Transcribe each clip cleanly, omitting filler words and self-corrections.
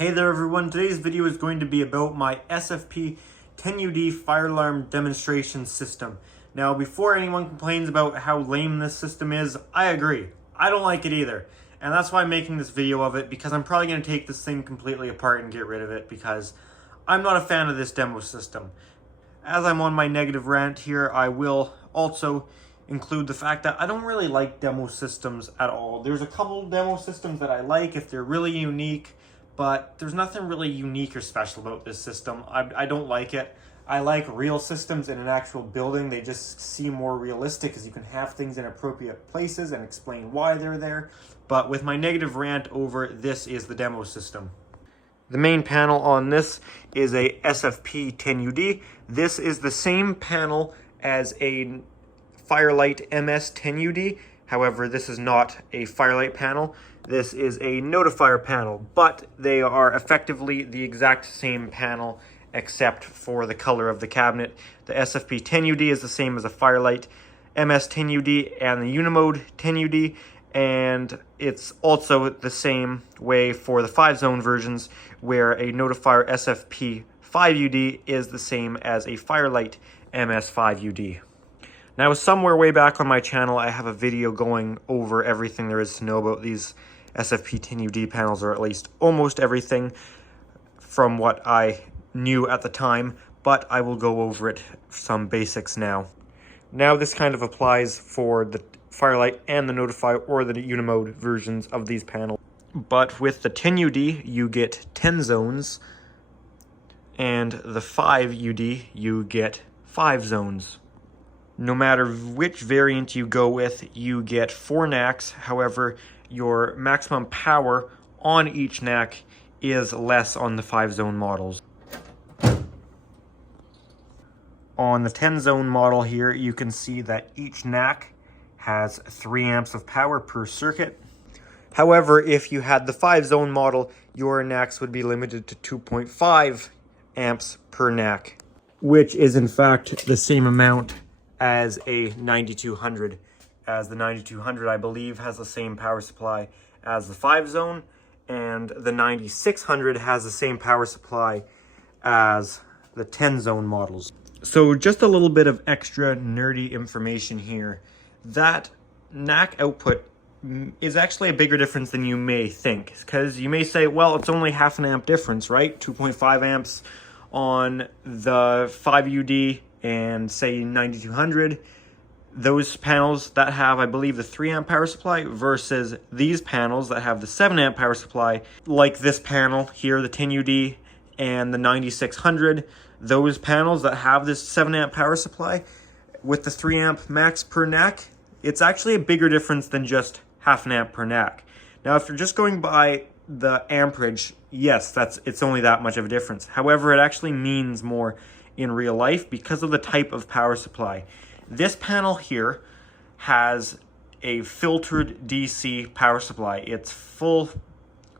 Hey there everyone, today's video is going to be about my SFP-10UD fire alarm demonstration system. Now before anyone complains about how lame this system is, I agree. I don't like it either. And that's why I'm making this video of it, because I'm probably going to take this thing completely apart and get rid of it because I'm not a fan of this demo system. As I'm on my negative rant here, I will also include the fact that I don't really like demo systems at all. There's a couple demo systems that I like if they're really unique, but there's nothing really unique or special about this system. I don't like it. I like real systems in an actual building. They just seem more realistic because you can have things in appropriate places and explain why they're there. But with my negative rant over, this is the demo system. The main panel on this is a SFP-10UD. This is the same panel as a Firelight MS-10UD. However, this is not a Firelight panel. This is a Notifier panel, but they are effectively the exact same panel except for the color of the cabinet. The SFP-10UD is the same as a Firelight MS-10UD and the Unimode 10UD, and it's also the same way for the 5-zone versions, where a Notifier SFP-5UD is the same as a Firelight MS-5UD. Now, somewhere way back on my channel, I have a video going over everything there is to know about these SFP-10UD panels, or at least almost everything from what I knew at the time, but I will go over it, some basics now. Now, this kind of applies for the Firelight and the Notifier or the Unimode versions of these panels. But with the 10UD, you get 10 zones, and the 5UD, you get 5 zones. No matter which variant you go with, you get 4 NACs. However, your maximum power on each NAC is less on the 5-zone models. On the 10-zone model here, you can see that each NAC has 3 amps of power per circuit. However, if you had the 5-zone model, your NACs would be limited to 2.5 amps per NAC, which is in fact the same amount as a 9200, as the 9200 I believe has the same power supply as the 5-zone, and the 9600 has the same power supply as the 10-zone models. So just a little bit of extra nerdy information here. That NAC output is actually a bigger difference than you may think, because you may say, well, it's only half an amp difference, right? 2.5 amps on the 5UD and say 9200, those panels that have, I believe, the 3 amp power supply versus these panels that have the 7 amp power supply, like this panel here, the 10UD and the 9600, those panels that have this 7 amp power supply with the 3 amp max per NAC, it's actually a bigger difference than just half an amp per NAC. Now, if you're just going by the amperage, yes, it's only that much of a difference. However, it actually means more in real life because of the type of power supply. This panel here has a filtered DC power supply. It's full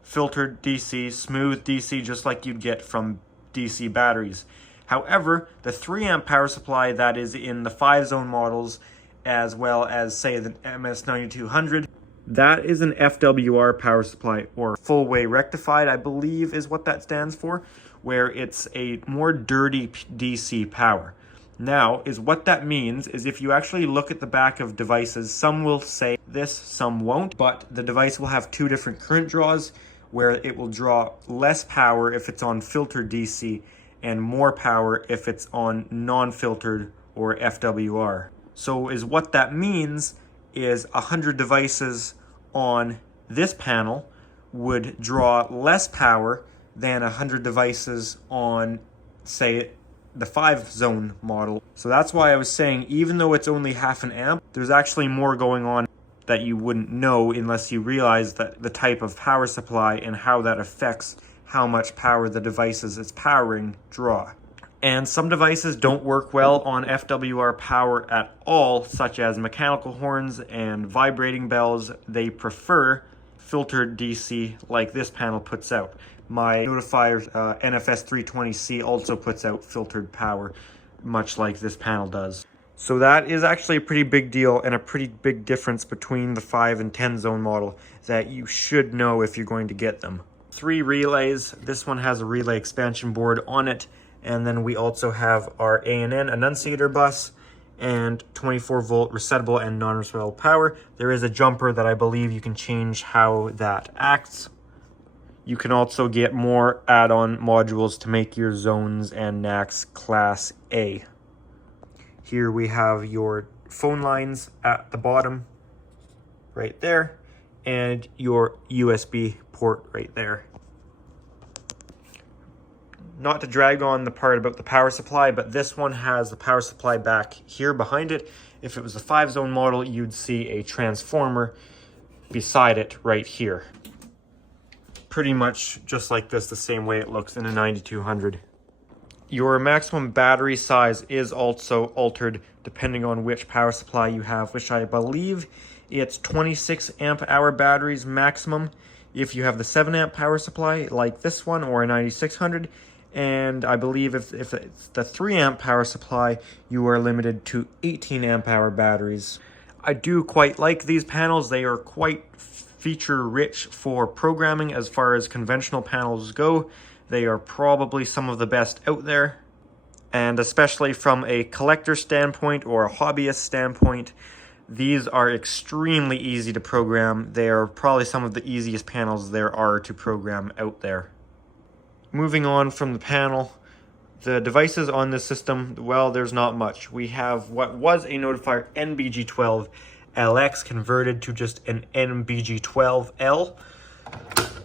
filtered DC, smooth DC, just like you'd get from DC batteries. However, the 3 amp power supply that is in the 5-zone models, as well as say the MS9200, that is an FWR power supply, or full way rectified, I believe is what that stands for, where it's a more dirty DC power. Now, is what that means is if you actually look at the back of devices, some will say this, some won't, but the device will have 2 different current draws, where it will draw less power if it's on filtered DC and more power if it's on non-filtered or FWR. So is what that means is 100 devices on this panel would draw less power than 100 devices on, say, the 5-zone model. So that's why I was saying, even though it's only half an amp, there's actually more going on that you wouldn't know unless you realize that the type of power supply and how that affects how much power the devices it's powering draw. And some devices don't work well on FWR power at all, such as mechanical horns and vibrating bells. They prefer filtered DC like this panel puts out. My Notifier NFS 320C also puts out filtered power, much like this panel does. So that is actually a pretty big deal and a pretty big difference between the 5 and 10 zone model that you should know if you're going to get them. 3 relays. This one has a relay expansion board on it. And then we also have our A&N annunciator bus and 24 volt resettable and non-resettable power. There is a jumper that I believe you can change how that acts. You can also get more add-on modules to make your zones and NACs Class A. Here we have your phone lines at the bottom, right there, and your USB port right there. Not to drag on the part about the power supply, but this one has the power supply back here behind it. If it was a 5-zone model, you'd see a transformer beside it right here. Pretty much just like this, the same way it looks in a 9200. Your maximum battery size is also altered depending on which power supply you have, which I believe it's 26 amp hour batteries maximum if you have the 7 amp power supply like this one or a 9600. And I believe if it's the 3 amp power supply, you are limited to 18 amp hour batteries. I do quite like these panels. They are quite feature rich for programming as far as conventional panels go. They are probably some of the best out there. And especially from a collector standpoint or a hobbyist standpoint, these are extremely easy to program. They are probably some of the easiest panels there are to program out there. Moving on from the panel, the devices on this system, well, there's not much. We have what was a Notifier NBG12 LX converted to just an NBG12L.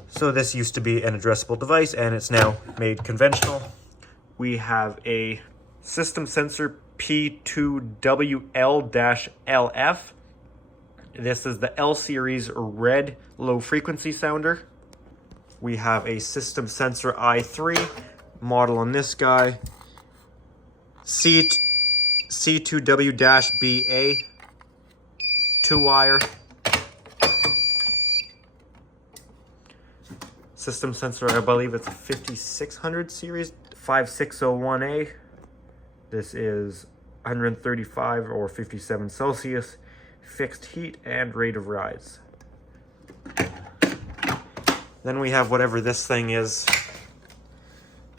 So this used to be an addressable device and it's now made conventional. We have a system sensor P2WL-LF. This is the L series red low frequency sounder. We have a system sensor i3 model on this guy. C2W-BA 2-wire. System sensor, I believe it's a 5600 series, 5601A. This is 135 or 57 Celsius, fixed heat and rate of rise. Then we have whatever this thing is.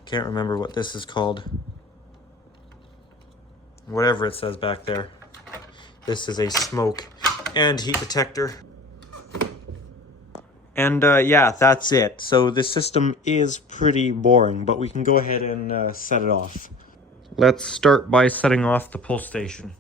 Can't remember what this is called. Whatever it says back there. This is a smoke and heat detector. And yeah, that's it. So the system is pretty boring, but we can go ahead and set it off. Let's start by setting off the pull station.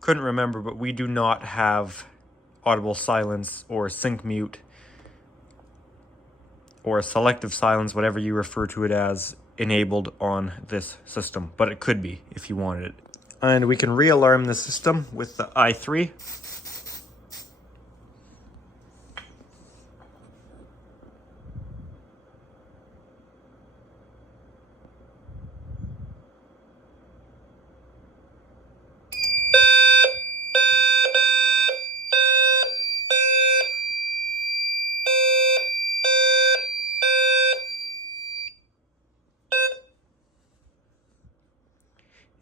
Couldn't remember, but we do not have Audible Silence or Sync Mute or Selective Silence, whatever you refer to it as, enabled on this system, but it could be if you wanted it. And we can re-alarm the system with the i3.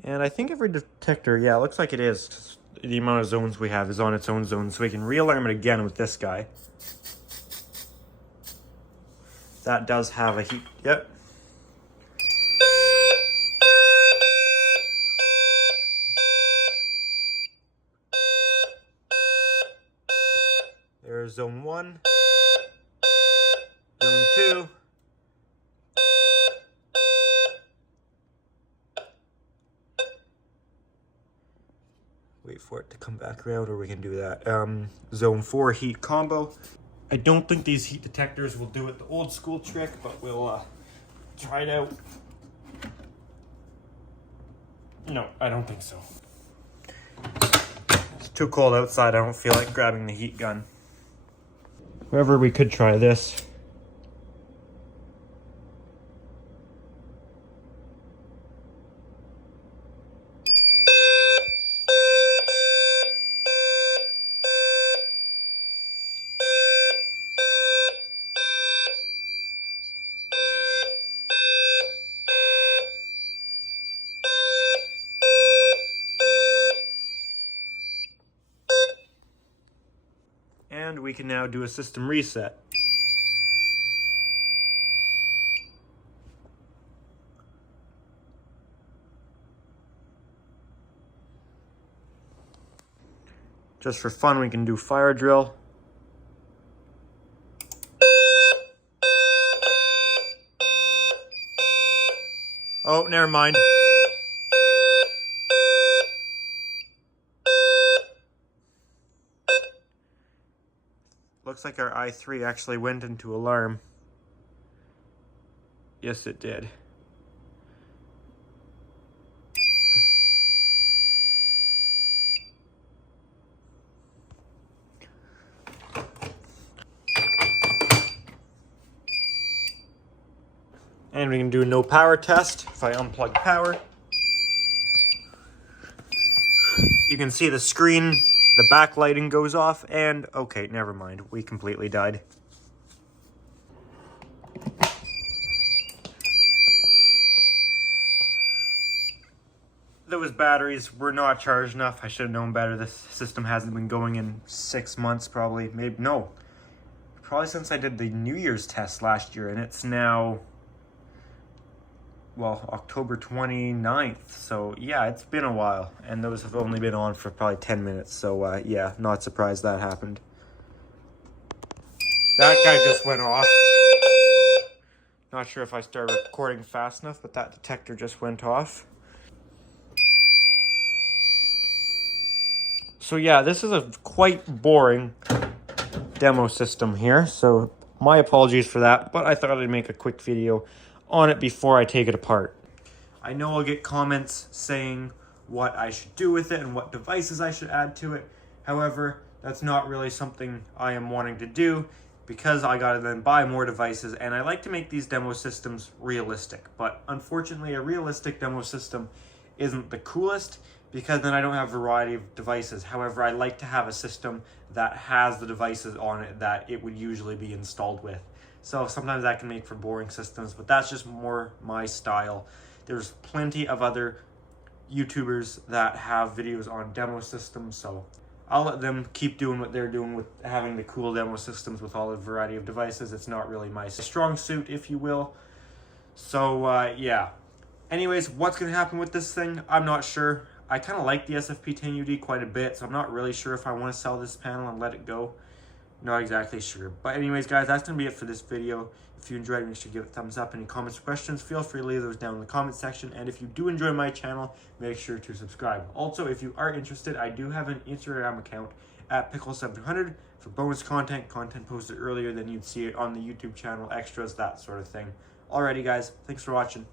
And I think every detector, yeah, it looks like it is. The amount of zones we have is on its own zone, so we can re-alarm it again with this guy. That does have a heat, yep. There's zone 1, zone 2. Wait for it to come back around, or we can do that. Zone 4 heat combo. I don't think these heat detectors will do it the old school trick, but we'll try it out. No, I don't think so. It's too cold outside. I don't feel like grabbing the heat gun. However, we could try this. And we can now do a system reset. Just for fun, we can do fire drill. Oh, never mind. Looks like our i3 actually went into alarm. Yes, it did. And we can do a no power test. If I unplug power, you can see the screen, the backlighting goes off, and okay, never mind. We completely died. Those batteries were not charged enough. I should have known better. This system hasn't been going in 6 months, probably. Maybe, no. Probably since I did the New Year's test last year, and it's now, well, October 29th. So yeah, it's been a while, and those have only been on for probably 10 minutes. So yeah, not surprised that happened. That guy just went off. Not sure if I started recording fast enough, but that detector just went off. So yeah, this is a quite boring demo system here, so my apologies for that, but I thought I'd make a quick video on it before I take it apart. I know I'll get comments saying what I should do with it and what devices I should add to it. However, that's not really something I am wanting to do because I gotta then buy more devices, and I like to make these demo systems realistic. But unfortunately, a realistic demo system isn't the coolest because then I don't have a variety of devices. However, I like to have a system that has the devices on it that it would usually be installed with. So sometimes that can make for boring systems, but that's just more my style. There's plenty of other YouTubers that have videos on demo systems, so I'll let them keep doing what they're doing with having the cool demo systems with all the variety of devices. It's not really my strong suit, if you will. So yeah. Anyways, what's going to happen with this thing? I'm not sure. I kind of like the SFP-10UD quite a bit, so I'm not really sure if I want to sell this panel and let it go. Not exactly sure. But anyways, guys, that's going to be it for this video. If you enjoyed, make sure to give it a thumbs up. Any comments or questions, feel free to leave those down in the comment section. And if you do enjoy my channel, make sure to subscribe. Also, if you are interested, I do have an Instagram account at Pickle700 for bonus content posted earlier than you'd see it on the YouTube channel, extras, that sort of thing. Alrighty, guys, thanks for watching.